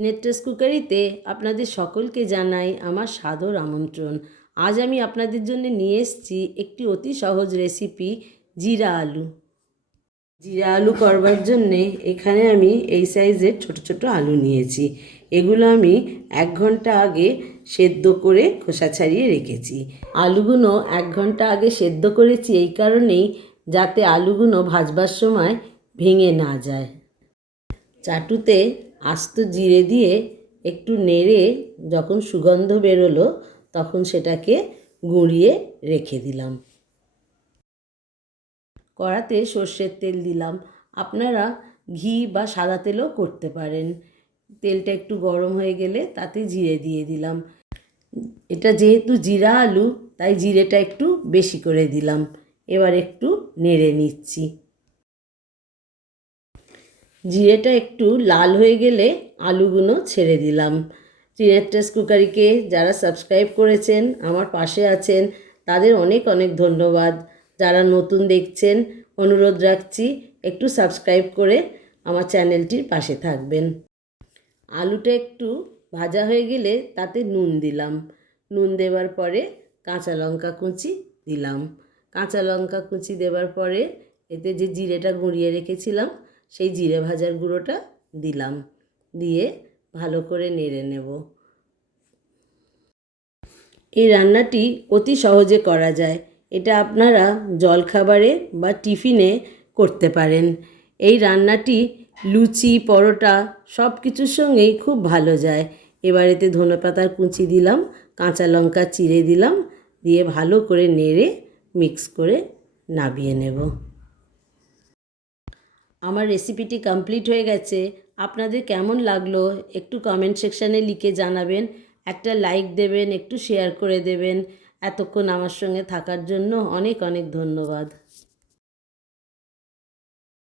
নেট্রেস কুকারিতে আপনাদের সকলকে জানাই আমার সাদর আমন্ত্রণ। আজ আমি আপনাদের জন্য নিয়ে এসেছি একটি অতি সহজ রেসিপি, জিরা আলু। জিরা আলু করবার জন্যে এখানে আমি এই সাইজের ছোট ছোট আলু নিয়েছি। এগুলো আমি 1 ঘন্টা আগে সেদ্ধ করে খোসা ছাড়িয়ে রেখেছি। আলুগুলো 1 ঘন্টা আগে সেদ্ধ করেছি এই কারণেই, যাতে আলুগুলো ভাজবার সময় ভেঙে না যায়। চাটুতে আস্ত জিরে দিয়ে একটু নেড়ে যখন সুগন্ধ বেরোলো তখন সেটাকে গুঁড়িয়ে রেখে দিলাম। কড়াতে সর্ষের তেল দিলাম, আপনারা ঘি বা সাদা তেলও করতে পারেন। তেলটা একটু গরম হয়ে গেলে তাতে জিরে দিয়ে দিলাম। এটা যেহেতু জিরা আলু তাই জিরেটা একটু বেশি করে দিলাম। এবার একটু নেড়ে নিচ্ছি। জিরেটা একটু লাল হয়ে গেলে আলুগুলো ছেড়ে দিলাম। নেট্রেস কুকারিকে যারা সাবস্ক্রাইব করেছেন, আমার পাশে আছেন, তাদের অনেক অনেক ধন্যবাদ। যারা নতুন দেখছেন, অনুরোধ রাখছি একটু সাবস্ক্রাইব করে আমার চ্যানেলটির পাশে থাকবেন। আলুটা একটু ভাজা হয়ে গেলে তাতে নুন দিলাম। নুন দেওয়ার পরে কাঁচা লঙ্কা কুচি দিলাম। কাঁচা লঙ্কা কুচি দেওয়ার পরে এতে যে জিরেটা গুঁড়িয়ে রেখেছিলাম সেই জিরে ভাজার গুঁড়োটা দিলাম, দিয়ে ভালো করে নেড়ে নেব। এই রান্নাটি অতি সহজে করা যায়। এটা আপনারা জলখাবারে বা টিফিনে করতে পারেন। এই রান্নাটি লুচি, পরোটা সব কিছুর সঙ্গেই খুব ভালো যায়। এবার এতে ধনেপাতার কুচি দিলাম, কাঁচা লঙ্কা চিড়ে দিলাম, দিয়ে ভালো করে নেড়ে মিক্স করে নামিয়ে নেব। আমার রেসিপিটি কমপ্লিট হয়ে গেছে। আপনাদের কেমন লাগলো একটু কমেন্ট সেকশানে লিখে জানাবেন। একটা লাইক দেবেন, একটু শেয়ার করে দেবেন। এতক্ষণ আমার সঙ্গে থাকার জন্য অনেক অনেক ধন্যবাদ।